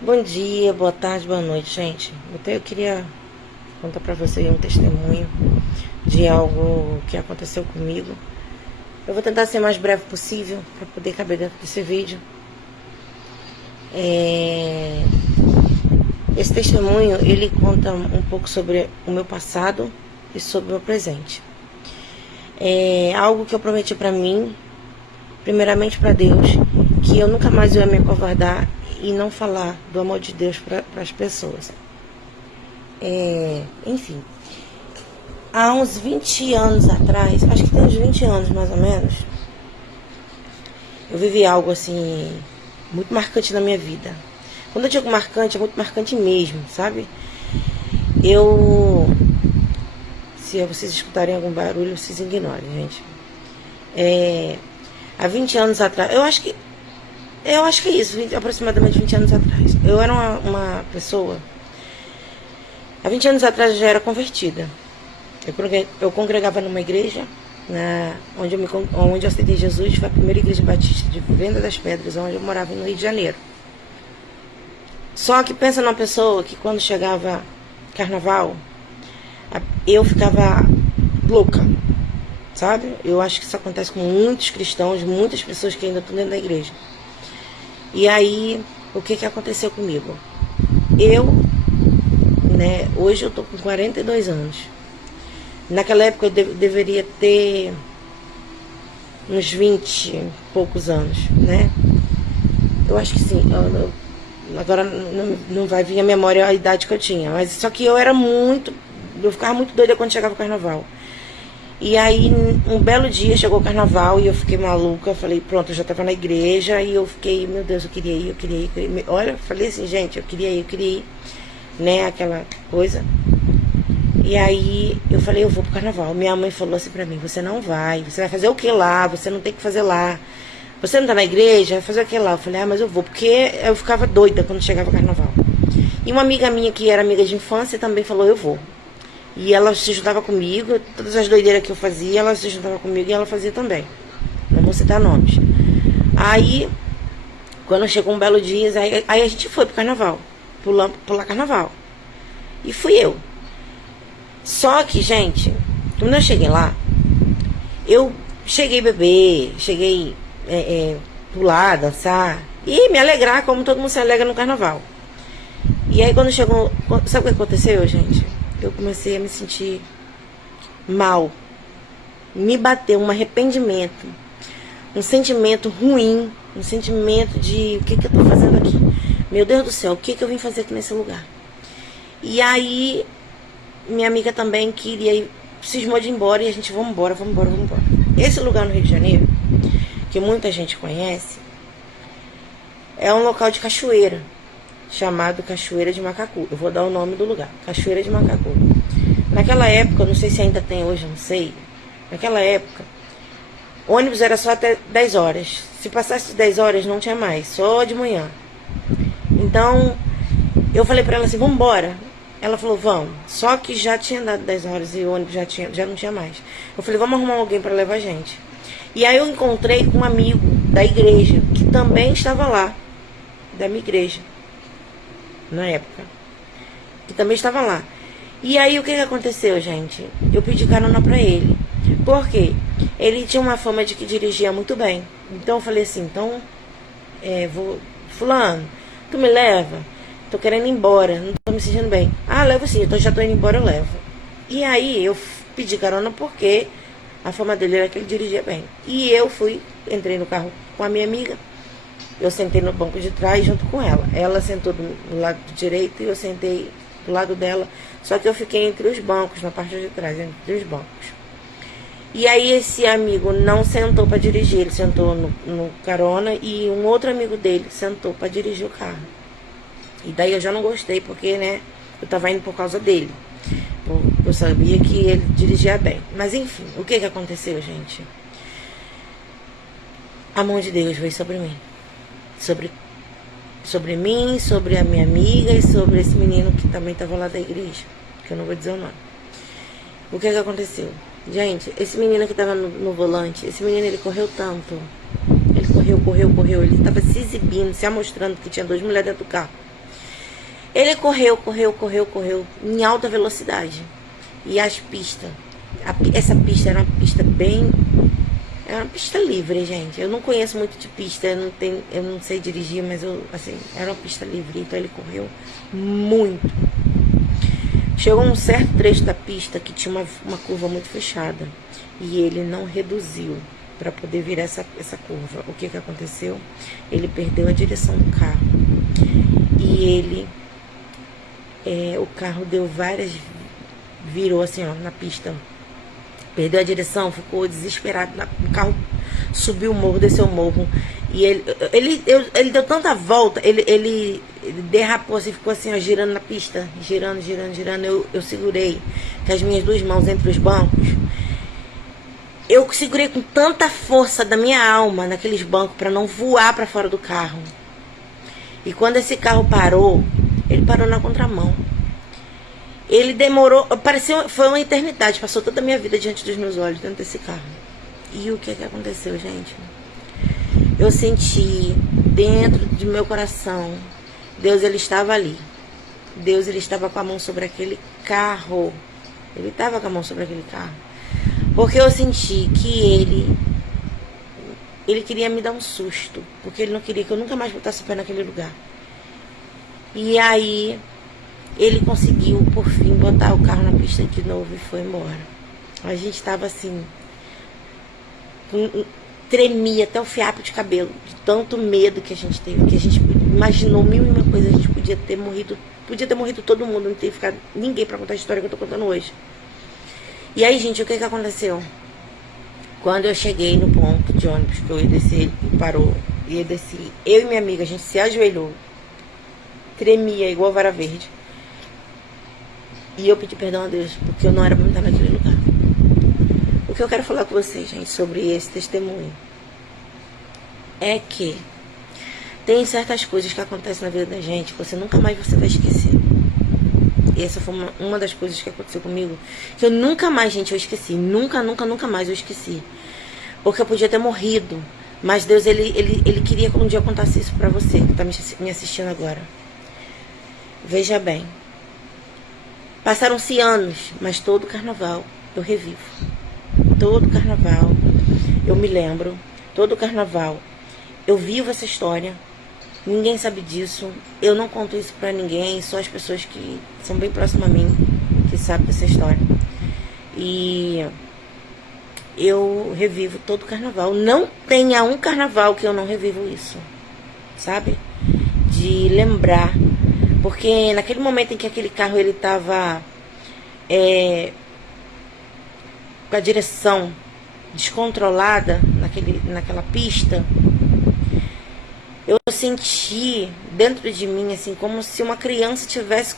Bom dia, boa tarde, boa noite, gente. Eu queria contar pra vocês um testemunho de algo que aconteceu comigo. Eu vou tentar ser o mais breve possível para poder caber dentro desse vídeo. Esse testemunho, ele conta um pouco sobre o meu passado e sobre o meu presente. É algo que eu prometi pra mim, primeiramente pra Deus, que eu nunca mais ia me acovardar e não falar do amor de Deus para as pessoas. Enfim, há uns 20 anos atrás, acho que tem uns 20 anos mais ou menos, eu vivi algo assim, muito marcante na minha vida. Quando eu digo marcante, é muito marcante mesmo, sabe? Se vocês escutarem algum barulho, vocês ignorem, gente. Há 20 anos atrás, eu acho que é isso, aproximadamente 20 anos atrás. Eu era uma pessoa. Há 20 anos atrás eu já era convertida. Eu congregava numa igreja, onde eu aceitei Jesus. Foi a primeira igreja batista de Venda das Pedras, onde eu morava no Rio de Janeiro. Só que pensa numa pessoa que quando chegava carnaval, eu ficava louca, sabe? Eu acho que isso acontece com muitos cristãos, muitas pessoas que ainda estão dentro da igreja. E aí, o que aconteceu comigo? Hoje eu tô com 42 anos. Naquela época eu deveria ter uns 20 e poucos anos, né? Eu acho que sim. Agora não vai vir a memória a idade que eu tinha. Mas só que eu ficava muito doida quando chegava o carnaval. E aí, um belo dia, chegou o carnaval e eu fiquei maluca. Falei, pronto, eu já tava na igreja. E eu fiquei, meu Deus, eu queria ir. Olha, falei assim, gente, eu queria ir. Né, aquela coisa. E aí, eu falei, eu vou pro carnaval. Minha mãe falou assim pra mim, você não vai. Você vai fazer o que lá? Você não tem que fazer lá. Você não tá na igreja? Vai fazer o que lá? Eu falei, mas eu vou. Porque eu ficava doida quando chegava o carnaval. E uma amiga minha, que era amiga de infância, também falou, eu vou. E ela se juntava comigo, todas as doideiras que eu fazia, ela se juntava comigo e ela fazia também. Não vou citar nomes. Aí, quando chegou um belo dia, aí a gente foi pro carnaval. Pular carnaval. E fui eu. Só que, gente, quando eu cheguei lá, eu cheguei a beber, cheguei pular, dançar e me alegrar como todo mundo se alegra no carnaval. E aí quando chegou, sabe o que aconteceu, gente? Eu comecei a me sentir mal. Me bateu um arrependimento, um sentimento ruim, um sentimento de o que eu tô fazendo aqui? Meu Deus do céu, o que eu vim fazer aqui nesse lugar? E aí, minha amiga também cismou de ir embora e a gente, vamos embora. Esse lugar no Rio de Janeiro, que muita gente conhece, é um local de cachoeira, chamado Cachoeira de Macacu. Eu vou dar o nome do lugar, Cachoeira de Macacu. Naquela época, não sei se ainda tem hoje, não sei. Naquela época, ônibus era só até 10 horas. Se passasse de 10 horas, não tinha mais, só de manhã. Então, eu falei pra ela assim, vamos embora. Ela falou, vamos. Só que já tinha dado 10 horas e o ônibus já não tinha mais. Eu falei, vamos arrumar alguém pra levar a gente. E aí eu encontrei com um amigo da igreja, que também estava lá, da minha igreja, na época. Que também estava lá. E aí o que aconteceu, gente? Eu pedi carona pra ele. Por quê? Ele tinha uma fama de que dirigia muito bem. Então eu falei assim, fulano, tu me leva? Tô querendo ir embora, não tô me sentindo bem. Ah, levo sim, então já tô indo embora, eu levo. E aí eu pedi carona porque a fama dele era que ele dirigia bem. E eu entrei no carro com a minha amiga. Eu sentei no banco de trás junto com ela. Ela sentou do lado direito e eu sentei do lado dela. Só que eu fiquei entre os bancos, na parte de trás, entre os bancos. E aí esse amigo não sentou para dirigir, ele sentou no carona e um outro amigo dele sentou para dirigir o carro. E daí eu já não gostei, porque, né, eu tava indo por causa dele. Eu sabia que ele dirigia bem. Mas enfim, o que aconteceu, gente? A mão de Deus veio sobre mim. Sobre mim, sobre a minha amiga e sobre esse menino que também tava lá da igreja. Que eu não vou dizer o nome. O que aconteceu? Gente, esse menino que tava no volante, esse menino, ele correu tanto. Ele correu. Ele tava se exibindo, se amostrando que tinha 2 mulheres dentro do carro. Ele correu em alta velocidade. E as pistas, essa pista era uma pista bem... Era uma pista livre, gente. Eu não conheço muito de pista, eu não sei dirigir, mas era uma pista livre. Então ele correu muito. Chegou um certo trecho da pista que tinha uma curva muito fechada. E ele não reduziu para poder virar essa curva. O que aconteceu? Ele perdeu a direção do carro. E o carro deu várias... Virou assim, ó, na pista. Perdeu a direção, ficou desesperado. O carro subiu o morro, desceu o morro. E ele deu tanta volta, ele derrapou assim, ficou assim, ó, girando na pista. Girando. Eu segurei com as minhas duas mãos entre os bancos. Eu segurei com tanta força da minha alma naqueles bancos para não voar para fora do carro. E quando esse carro parou, ele parou na contramão. Ele demorou, foi uma eternidade, passou toda a minha vida diante dos meus olhos, dentro desse carro. E o que aconteceu, gente? Eu senti dentro de meu coração, Deus, ele estava ali. Deus, ele estava com a mão sobre aquele carro. Ele estava com a mão sobre aquele carro. Porque eu senti que ele queria me dar um susto, porque ele não queria que eu nunca mais botasse o pé naquele lugar. E aí... ele conseguiu, por fim, botar o carro na pista de novo e foi embora. A gente estava assim... tremia até o fiapo de cabelo, de tanto medo que a gente teve, que a gente imaginou mil e uma coisas. A gente podia ter morrido todo mundo, não ter ficado ninguém para contar a história que eu tô contando hoje. E aí, gente, o que aconteceu? Quando eu cheguei no ponto de ônibus, que eu ia descer, ele parou, e eu desci, eu e minha amiga, a gente se ajoelhou, tremia igual vara verde. E eu pedi perdão a Deus, porque eu não era pra estar naquele lugar. O que eu quero falar com vocês, gente, sobre esse testemunho é que tem certas coisas que acontecem na vida da gente que você nunca mais vai esquecer. E essa foi uma das coisas que aconteceu comigo, que eu nunca mais, gente, eu esqueci. Nunca mais eu esqueci. Porque eu podia ter morrido, mas Deus, ele queria que um dia eu contasse isso pra você, que tá me assistindo agora. Veja bem. Passaram-se anos, mas todo carnaval eu revivo. Todo carnaval eu me lembro. Todo carnaval eu vivo essa história. Ninguém sabe disso. Eu não conto isso pra ninguém. Só as pessoas que são bem próximas a mim que sabem dessa história. E eu revivo todo carnaval. Não tenha um carnaval que eu não revivo isso. Sabe? De lembrar. Porque naquele momento em que aquele carro ele estava com a direção descontrolada naquela pista, eu senti dentro de mim assim como se uma criança tivesse...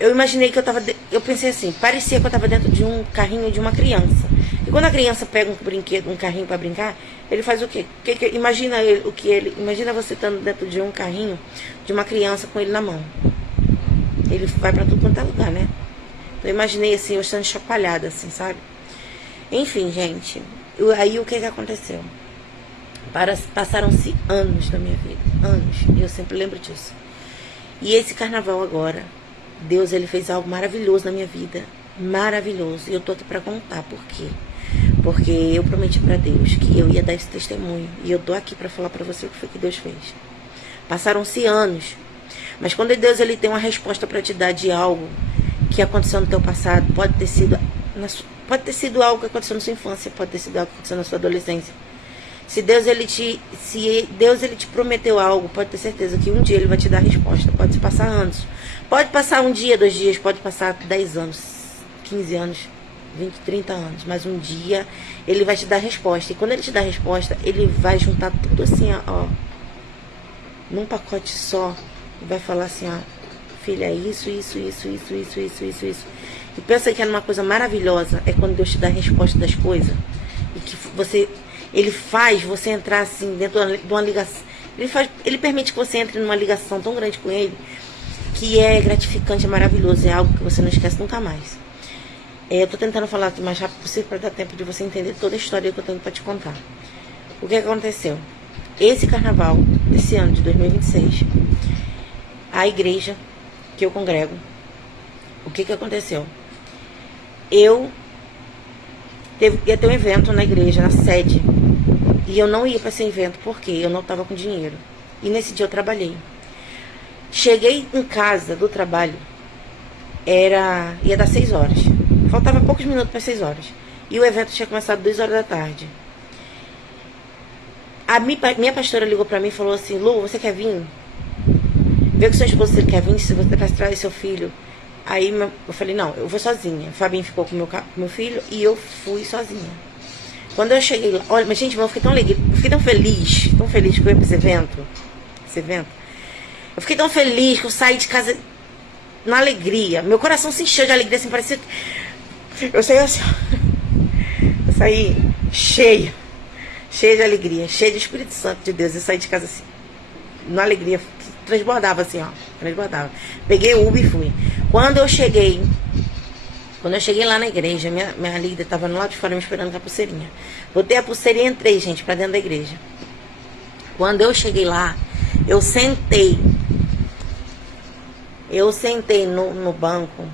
Eu imaginei que eu pensei assim, parecia que eu estava dentro de um carrinho de uma criança. E quando a criança pega um brinquedo, um carrinho para brincar, ele faz o quê? Imagina você estando dentro de um carrinho de uma criança com ele na mão. Ele vai para tudo quanto é lugar, né? Então eu imaginei assim, eu estando chacoalhada assim, sabe? Enfim, gente, aí o que aconteceu? Passaram-se anos da minha vida, anos, e eu sempre lembro disso. E esse carnaval agora, Deus, ele fez algo maravilhoso na minha vida, maravilhoso, e eu tô aqui pra contar por quê. Porque eu prometi pra Deus que eu ia dar esse testemunho, e eu tô aqui pra falar pra você o que foi que Deus fez. Passaram-se anos, mas quando Deus, ele tem uma resposta pra te dar de algo que aconteceu no teu passado, pode ter sido algo que aconteceu na sua infância, pode ter sido algo que aconteceu na sua adolescência. Se Deus ele te prometeu algo, pode ter certeza que um dia ele vai te dar a resposta. Pode passar anos, pode passar um dia, 2 dias, pode passar 10 anos, 15 anos, 20, 30 anos, mas um dia ele vai te dar a resposta. E quando ele te dá a resposta, ele vai juntar tudo assim, ó, num pacote só, e vai falar assim, ó, filha, isso. E pensa que é uma coisa maravilhosa, é quando Deus te dá a resposta das coisas, e que ele faz você entrar assim dentro de uma ligação. Ele permite que você entre numa ligação tão grande com ele, que é gratificante, é maravilhoso, é algo que você não esquece nunca mais. Eu tô tentando falar o mais rápido possível para dar tempo de você entender toda a história que eu tenho para te contar. O que aconteceu? Esse carnaval, esse ano de 2026, a igreja que eu congrego. O que aconteceu? Eu ia ter um evento na igreja, na sede. E eu não ia para esse evento porque eu não estava com dinheiro. E nesse dia eu trabalhei. Cheguei em casa do trabalho, ia dar 6 horas. Faltava poucos minutos para 6 horas. E o evento tinha começado 2 horas da tarde. A minha pastora ligou para mim e falou assim: Lu, você quer vir? Vê com seu esposo se ele quer vir, se você vai trazer seu filho. Aí eu falei: não, eu vou sozinha. O Fabinho ficou com meu filho e eu fui sozinha. Quando eu cheguei lá, olha, mas gente, eu fiquei tão alegre, eu fiquei tão feliz que eu ia pra esse evento. Eu fiquei tão feliz que eu saí de casa na alegria. Meu coração se encheu de alegria, assim, parecia. Eu saí assim, eu saí cheia de alegria, cheia de Espírito Santo de Deus. Eu saí de casa assim, na alegria, transbordava assim, ó, transbordava. Peguei o Uber e fui. Quando eu cheguei lá na igreja, minha líder estava no lado de fora me esperando com a pulseirinha. Botei a pulseirinha e entrei, gente, pra dentro da igreja. Quando eu cheguei lá, eu sentei no banco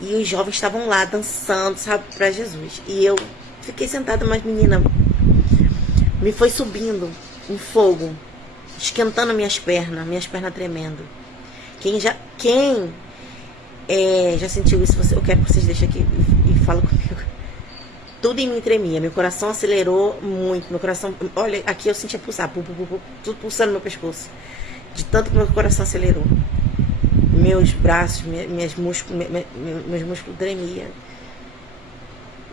e os jovens estavam lá dançando, sabe, pra Jesus. E eu fiquei sentada, mas menina, me foi subindo um fogo, esquentando minhas pernas tremendo. Quem já sentiu isso? Eu quero que vocês deixem aqui e falem comigo. Tudo em mim tremia, meu coração acelerou muito, meu coração, olha, aqui eu sentia pulsar, tudo pulsando no meu pescoço, de tanto que meu coração acelerou. Meus braços, meus músculos tremiam.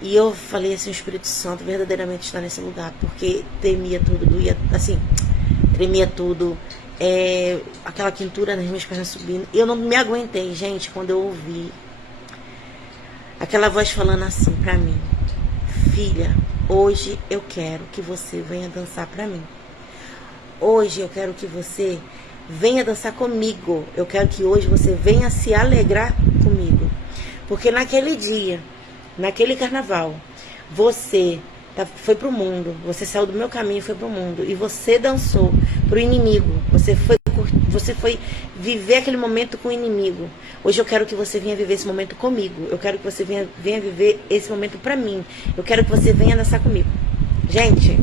E eu falei assim: o Espírito Santo verdadeiramente está nesse lugar, porque tremia tudo, doía, assim, tremia tudo. Aquela quentura nas minhas pernas subindo. Eu não me aguentei, gente, quando eu ouvi aquela voz falando assim pra mim: filha, hoje eu quero que você venha dançar pra mim. Hoje eu quero que você venha dançar comigo. Eu quero que hoje você venha se alegrar comigo. Porque naquele dia, naquele carnaval, você foi pro mundo, você saiu do meu caminho e foi pro mundo, e você dançou pro inimigo, você foi viver aquele momento com o inimigo. Hoje eu quero que você venha viver esse momento comigo, eu quero que você venha viver esse momento pra mim, eu quero que você venha dançar comigo. Gente,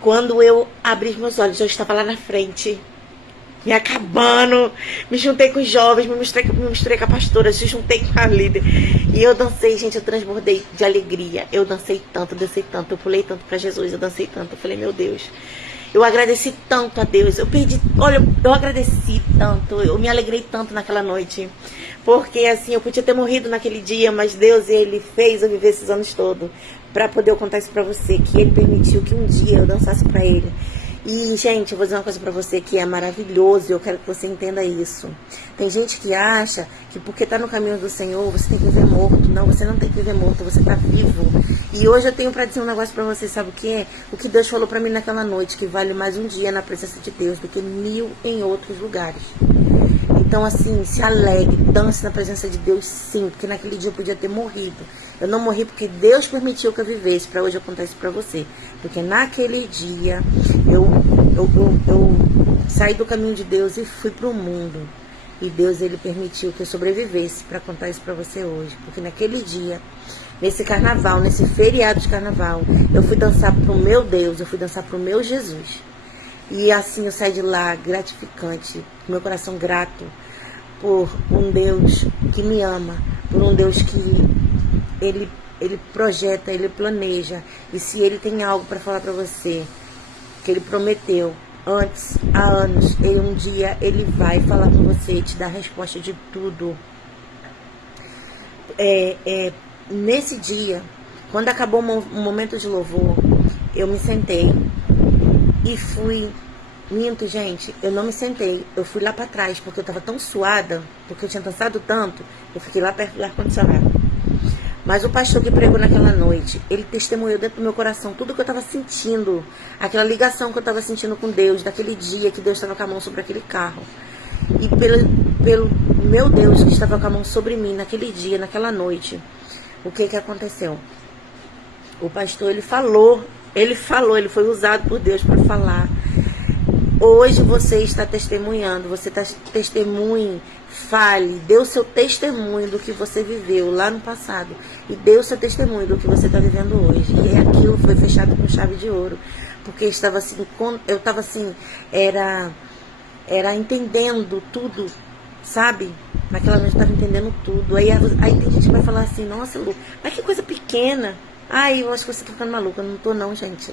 quando eu abri os meus olhos, eu estava lá na frente, me acabando, me juntei com os jovens, me misturei com a pastora, me juntei com a líder. E eu dancei, gente, eu transbordei de alegria. Eu dancei tanto, eu pulei tanto pra Jesus, eu dancei tanto. Eu falei: meu Deus, eu agradeci tanto a Deus. Eu agradeci tanto, eu me alegrei tanto naquela noite. Porque assim, eu podia ter morrido naquele dia, mas Deus, Ele fez eu viver esses anos todos pra poder eu contar isso pra você, que Ele permitiu que um dia eu dançasse pra Ele. E, gente, eu vou dizer uma coisa pra você que é maravilhoso, e eu quero que você entenda isso. Tem gente que acha que porque tá no caminho do Senhor, você tem que viver morto. Não, você não tem que viver morto, você tá vivo. E hoje eu tenho pra dizer um negócio pra você, sabe o que é? O que Deus falou pra mim naquela noite, que vale mais um dia na presença de Deus do que 1000 em outros lugares. Então, assim, se alegre, dance na presença de Deus, sim, porque naquele dia eu podia ter morrido. Eu não morri porque Deus permitiu que eu vivesse, para hoje eu contar isso para você. Porque naquele dia eu saí do caminho de Deus e fui pro mundo. E Deus, Ele permitiu que eu sobrevivesse para contar isso para você hoje. Porque naquele dia, nesse carnaval, nesse feriado de carnaval, eu fui dançar pro meu Deus, eu fui dançar pro meu Jesus. E assim eu saí de lá gratificante, com meu coração grato por um Deus que me ama, por um Deus que Ele projeta, Ele planeja. E se Ele tem algo para falar para você, que Ele prometeu antes, há anos, um dia Ele vai falar com você e te dar a resposta de tudo. Nesse dia, quando acabou o momento de louvor, eu me sentei e fui. Minto, gente, eu não me sentei, eu fui lá pra trás, porque eu tava tão suada, porque eu tinha dançado tanto, eu fiquei lá perto do ar-condicionado. Mas o pastor que pregou naquela noite, ele testemunhou dentro do meu coração tudo que eu tava sentindo, aquela ligação que eu tava sentindo com Deus, daquele dia que Deus estava com a mão sobre aquele carro. E pelo meu Deus que estava com a mão sobre mim naquele dia, naquela noite, o que aconteceu? O pastor, ele foi usado por Deus para falar Hoje você está testemunhando, você está testemunhe, fale, dê o seu testemunho do que você viveu lá no passado e dê o seu testemunho do que você está vivendo hoje. E aquilo foi fechado com chave de ouro, porque eu estava assim, era entendendo tudo, sabe? Naquela noite eu estava entendendo tudo. Aí tem gente que vai falar assim, nossa, Lu, mas que coisa pequena. Ai, eu acho que você está ficando maluca. Não tô não, gente.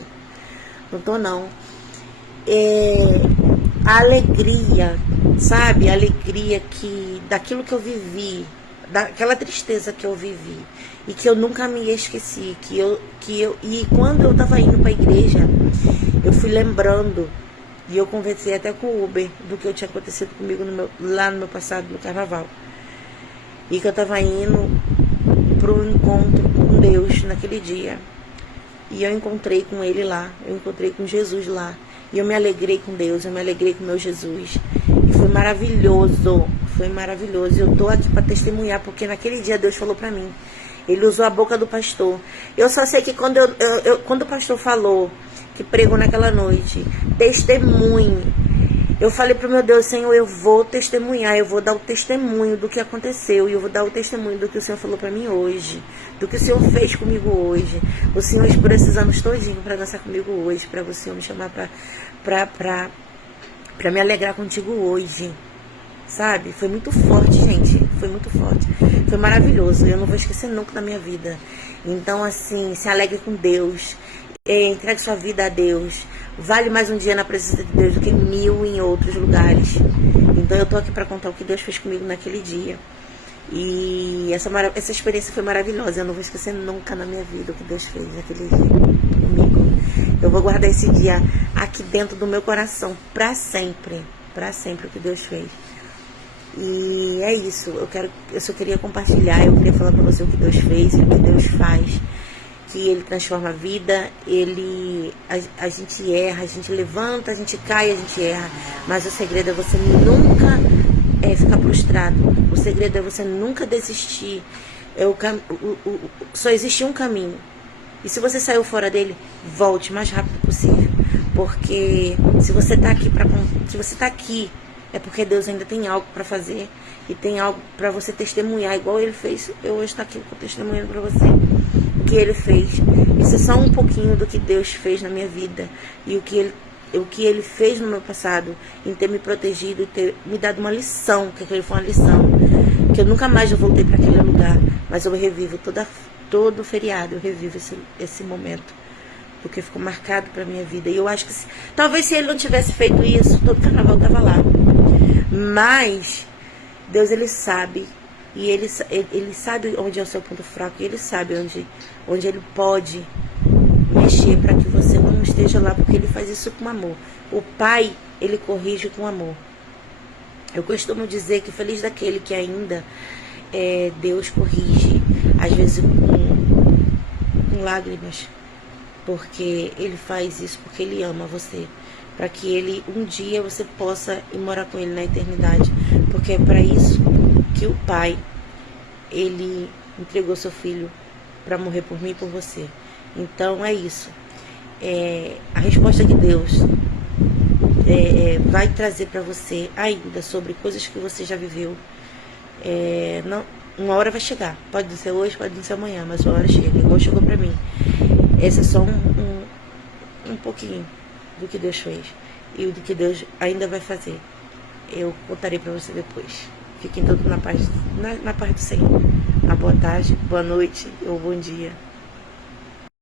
Não tô não. A alegria, sabe? A alegria daquilo que eu vivi, daquela tristeza que eu vivi e que eu nunca me esqueci, e quando eu tava indo para a igreja, eu fui lembrando e eu conversei até com o Uber do que tinha acontecido comigo lá no meu passado, no carnaval, e que eu tava indo pro encontro com Deus naquele dia. E eu encontrei com ele lá, eu encontrei com Jesus lá. E eu me alegrei com Deus, eu me alegrei com meu Jesus. E foi maravilhoso, foi maravilhoso. Eu tô aqui para testemunhar, porque naquele dia Deus falou para mim. Ele usou a boca do pastor. Eu só sei que quando o pastor falou, que pregou naquela noite, testemunhe. Eu falei pro meu Deus, Senhor, eu vou testemunhar, eu vou dar o testemunho do que aconteceu, e eu vou dar o testemunho do que o Senhor falou para mim hoje, do que o Senhor fez comigo hoje. O Senhor esperou esses anos todinho para dançar comigo hoje, para você me chamar para me alegrar contigo hoje, sabe? Foi muito forte, gente, foi muito forte, foi maravilhoso, eu não vou esquecer nunca da minha vida. Então, assim, se alegre com Deus, entregue sua vida a Deus. Vale mais um dia na presença de Deus do que 1000 em outros lugares. Então eu tô aqui para contar o que Deus fez comigo naquele dia. E essa experiência foi maravilhosa. Eu não vou esquecer nunca na minha vida o que Deus fez naquele dia comigo. Eu vou guardar esse dia aqui dentro do meu coração para sempre o que Deus fez. E é isso. Eu só queria compartilhar. Eu queria falar para você o que Deus fez e o que Deus faz. Que Ele transforma a vida, a gente erra, a gente levanta, a gente cai, a gente erra, mas o segredo é você nunca ficar prostrado, o segredo é você nunca desistir, só existe um caminho, e se você saiu fora dele, volte o mais rápido possível, porque se você está aqui, é porque Deus ainda tem algo para fazer, e tem algo para você testemunhar, igual Ele fez. Eu hoje estou aqui testemunhando para você que Ele fez. Isso é só um pouquinho do que Deus fez na minha vida e o que ele fez no meu passado, em ter me protegido e ter me dado uma lição, que aquele foi uma lição, que eu nunca mais voltei para aquele lugar, mas eu revivo todo feriado, eu revivo esse momento, porque ficou marcado para minha vida. E eu acho que talvez se Ele não tivesse feito isso, todo carnaval estava lá, mas Deus, Ele sabe. E ele sabe onde é o seu ponto fraco. E Ele sabe onde Ele pode mexer para que você não esteja lá. Porque Ele faz isso com amor. O Pai, Ele corrige com amor. Eu costumo dizer que feliz daquele que ainda Deus corrige. Às vezes com lágrimas. Porque Ele faz isso porque Ele ama você. Para que um dia você possa ir morar com Ele na eternidade. Porque é para isso que o Pai, Ele entregou seu filho para morrer por mim e por você. Então é isso. A resposta de Deus vai trazer para você ainda sobre coisas que você já viveu. Uma hora vai chegar. Pode não ser hoje, pode não ser amanhã, mas uma hora chega. Igual chegou para mim. Esse é só um pouquinho do que Deus fez e do que Deus ainda vai fazer. Eu contarei para você depois. Fiquem todos na paz do Senhor. Uma boa tarde, boa noite ou bom dia.